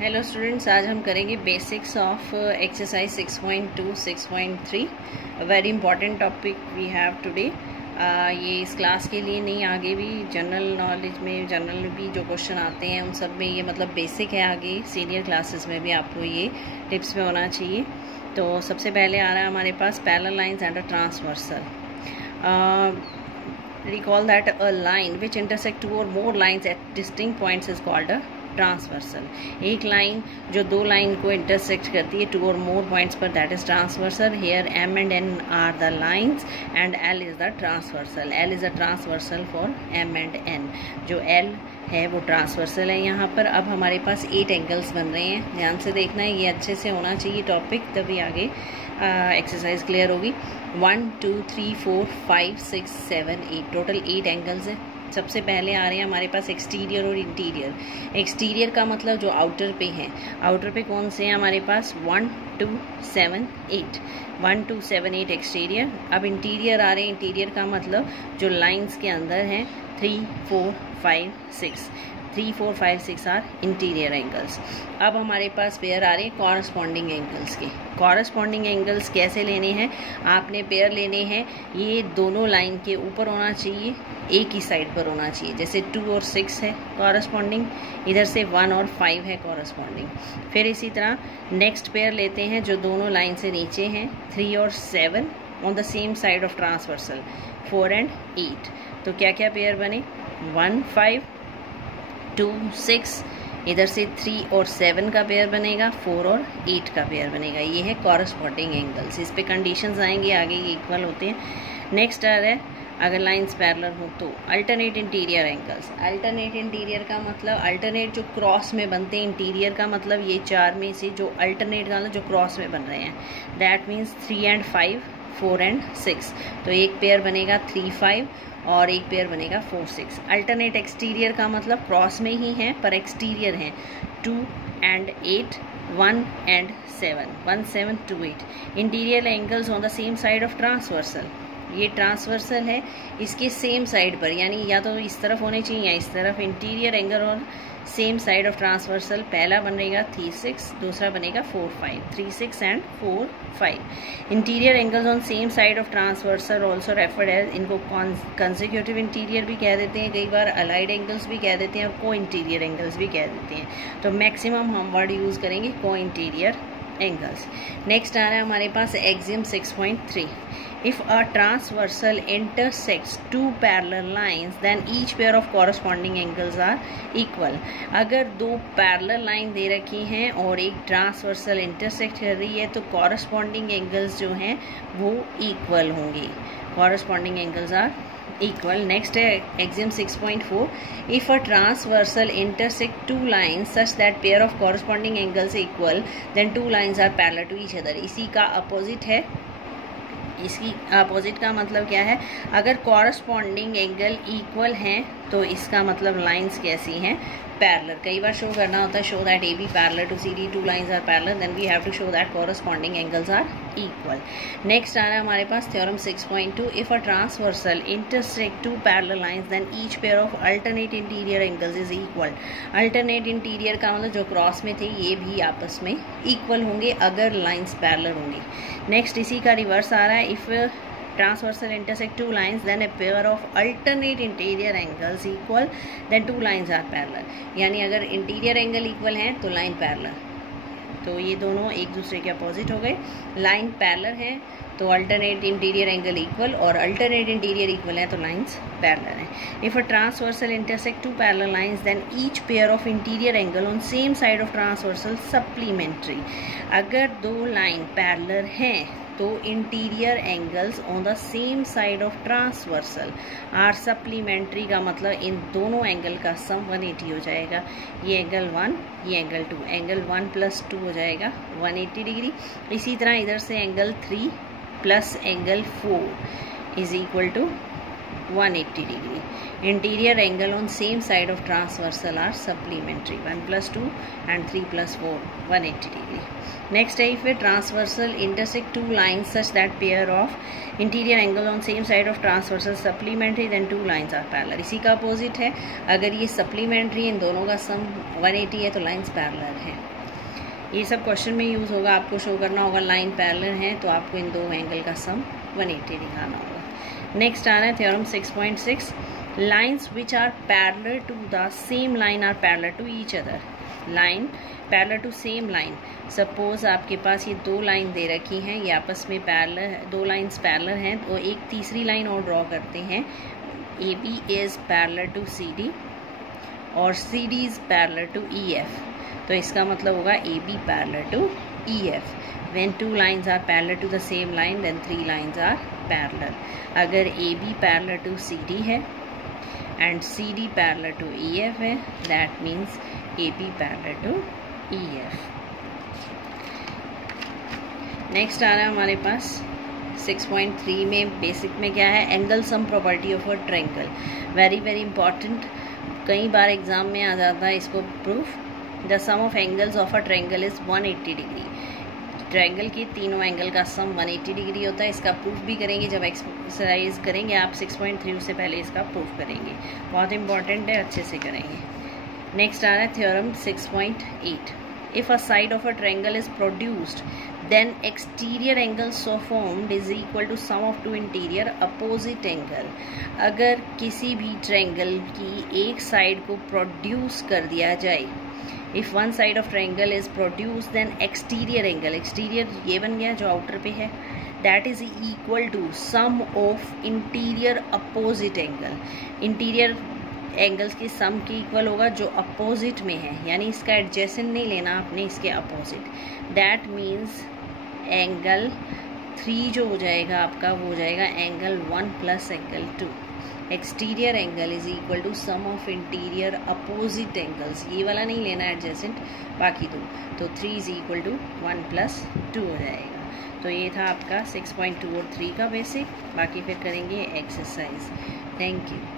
Hello students, आज हम करेंगे basics of exercise 6.2 6.3। Very important topic we have today. ये इस क्लास के लिए नहीं, आगे भी जनरल नॉलेज में जनरल भी जो क्वेश्चन आते हैं उन सब में ये मतलब बेसिक है। आगे सीनियर क्लासेस में भी आपको ये टिप्स में होना चाहिए। तो सबसे पहले आ रहा है हमारे पास parallel lines and a transversal. Recall that a line which intersect two or more lines at distinct points is called a transversal. एक लाइन जो दो लाइन को इंटरसेक्ट करती है टू और मोर पॉइंट्स पर, that is transversal. Here M and N are the lines and L is the transversal. L is a transversal for M and N. जो L है वो transversal है यहाँ पर। अब हमारे पास 8 एंगल्स बन रहे हैं, ध्यान से देखना है, ये अच्छे से होना चाहिए टॉपिक, तभी आगे एक्सरसाइज क्लियर होगी। 1 2 3 4 5 6 7 8 टोटल 8 एंगल्स है। सबसे पहले आ रहे हैं हमारे पास एक्सटीरियर और इंटीरियर। एक्सटीरियर का मतलब जो आउटर पे हैं, आउटर पे कौन से हैं हमारे पास 1 2 7 8 1 2 7 8 एक्सटीरियर। अब इंटीरियर आ रहे हैं, इंटीरियर का मतलब जो लाइंस के अंदर हैं 3 4 5 6 3 4 5 6 आर इंटीरियर एंगल्स। अब हमारे पास पेयर आ रहे हैं कॉरस्पॉन्डिंग एंगल्स के। कॉरस्पॉन्डिंग एंगल्स कैसे लेने हैं, आपने पेयर लेने हैं, ये दोनों लाइन के ऊपर होना चाहिए, एक ही साइड पर होना चाहिए। जैसे 2 और 6 है कॉरस्पॉन्डिंग, इधर से 1 और 5 है कॉरस्पॉन्डिंग। फिर इसी तरह नेक्स्ट पेयर लेते हैं जो दोनों लाइन से नीचे हैं, 3 और 7 on the same side of transversal, 4 and 8। तो क्या क्या पेयर बने, 1 5 2 6, इधर से 3 और 7 का पेयर बनेगा, 4 और 8 का पेयर बनेगा। ये है कॉरस्पॉन्डिंग एंगल्स। इस पे कंडीशंस आएंगे आगे, ये इक्वल होते हैं। नेक्स्ट आ रहा है अगर लाइंस पैरेलल हो तो alternate interior angles. Alternate interior का मतलब अल्टरनेट जो क्रॉस में बनते हैं, इंटीरियर का मतलब ये 4 में से जो अल्टरनेट का जो क्रॉस में बन रहे हैं, दैट मीन्स 3 एंड 5 4 एंड 6। तो एक पेयर बनेगा 3 5 और एक पेयर बनेगा 4 6। अल्टरनेट एक्सटीरियर का मतलब क्रॉस में ही है पर एक्सटीरियर है 2 and 8 1 and 7 1 7 2 8। Interior angles on the same side of transversal. ये ट्रांसवर्सल है, इसके सेम साइड पर, यानी या तो इस तरफ होने चाहिए या इस तरफ। इंटीरियर एंगल और सेम साइड ऑफ ट्रांसवर्सल, पहला बनेगा 3 6, दूसरा बनेगा 4 5 3 6 and 4 5। Interior angles on same side of transversal also referred as, इनको कंसेक्यूटिव इंटीरियर भी कह देते हैं, कई बार अलाइड एंगल्स भी कह देते हैं और को इंटीरियर एंगल्स भी कह देते हैं। तो मैक्सिमम हम वर्ड यूज करेंगे को इंटीरियर एंगल्स। नेक्स्ट आ रहा है हमारे पास axiom 6.3। If a transversal intersects two parallel lines, then each pair of corresponding angles are equal. अगर दो पैरेलल लाइन दे रखी हैं और एक ट्रांसवर्सल इंटरसेक्ट कर रही है तो कॉरस्पॉन्डिंग एंगल्स जो हैं वो इक्वल होंगे। Corresponding angles are equal. Next है axiom 6.4. If a transversal intersect two lines such that pair of corresponding angles equal, then two lines are parallel to each other. इसी का अपोजिट है, इसकी opposite का मतलब क्या है, अगर कॉरस्पॉन्डिंग एंगल इक्वल हैं तो इसका मतलब लाइंस कैसी हैं, पैरेलल। कई बार शो करना होता है show that A B parallel to C D, two lines are parallel, then we have to show that corresponding angles are equal. Next आ रहा है हमारे पास theorem 6.2। If a transversal intersect two parallel lines then each pair of alternate interior angles is equal. Alternate interior का मतलब जो cross में थे ये भी आपस में इक्वल होंगे अगर लाइंस पैरेलल होंगी। नेक्स्ट इसी का रिवर्स आ रहा है, if transversal intersect two lines then a pair of alternate interior angles equal, then two lines are parallel। यानी अगर इंटीरियर एंगल इक्वल हैं तो लाइन पैरेलल, तो ये दोनों एक दूसरे के अपोजिट हो गए। लाइन पैरेलल है तो अल्टरनेट इंटीरियर एंगल इक्वल, और अल्टरनेट इंटीरियर इक्वल है तो लाइंस पैरेलल है। If a transversal intersect two parallel lines then each pair of interior angle on same side of transversal supplementary. अगर दो लाइन पैरेलल हैं तो interior angles on the same side of transversal are supplementary का मतलब इन दोनों angle का सम 180 हो जाएगा। ये एंगल 1, ये एंगल 2, एंगल 1 + 2 हो जाएगा 180 डिग्री। इसी तरह इधर से angle 3 + angle 4 is equal to 180 degree. Interior angle on same side of transversal are supplementary 1+2 and 3+4 180 degree. Next है if a transversal intersect two lines such that pair of interior angle on same side of transversal supplementary then two lines are parallel. इसी का opposite है, अगर ये supplementary इन दोनों का सम 180 है तो लाइन्स पैरेलल है। ये सब क्वेश्चन में यूज़ होगा, आपको शो करना होगा लाइन पैरेलल है तो आपको इन दो एंगल का सम 180 दिखाना होगा। नेक्स्ट आ रहा है theorem 6.6, lines which are parallel to the same line are parallel to each other. Line parallel to same line, suppose आपके पास ये दो लाइन दे रखी हैं, ये आपस में पैरेलल, दो लाइन्स पैरेलल हैं, तो एक तीसरी लाइन और ड्रॉ करते हैं। A B is parallel to C D और C D is parallel to E F, तो इसका मतलब होगा A B parallel to E F. When two lines are parallel to the same line, then three lines are parallel. अगर A B parallel to C D है and CD parallel to EF है, that means AB parallel to EF. Next आ रहा है हमारे पास 6.3 में, basic में क्या है, angle sum property of a triangle. Very very important, कई बार एग्जाम में आ जाता है इसको proof. The sum of angles of a triangle is 180 degree. Triangle के तीनों एंगल का सम 180 डिग्री होता है। इसका प्रूफ भी करेंगे जब एक्सरसाइज करेंगे आप 6.3, उससे पहले इसका प्रूफ करेंगे, बहुत इंपॉर्टेंट है, अच्छे से करेंगे। नेक्स्ट आ रहा है theorem 6.8, if a side of a triangle is produced then exterior angle so formed is equal to sum of two interior opposite angle. अगर किसी भी ट्रायंगल की एक साइड को प्रोड्यूस कर दिया जाए, if one side of triangle is produce then exterior angle, exterior ये बन गया जो आउटर पे है, that is equal to sum of interior opposite angle. Interior angles के सम के इक्वल होगा जो अपोजिट में है, यानी इसका एडजेसेंट नहीं लेना आपने, इसके अपोजिट। दैट मीन्स एंगल 3 जो हो जाएगा आपका, वो हो जाएगा angle 1 plus angle 2। Exterior angle is equal to sum of interior opposite angles, ये वाला नहीं लेना एडजेसेंट, बाकी दो, तो 3 इज इक्वल टू 1 प्लस 2 हो जाएगा। तो ये था आपका 6.2 और 3 का बेसिक, बाकी फिर करेंगे एक्सरसाइज। Thank you.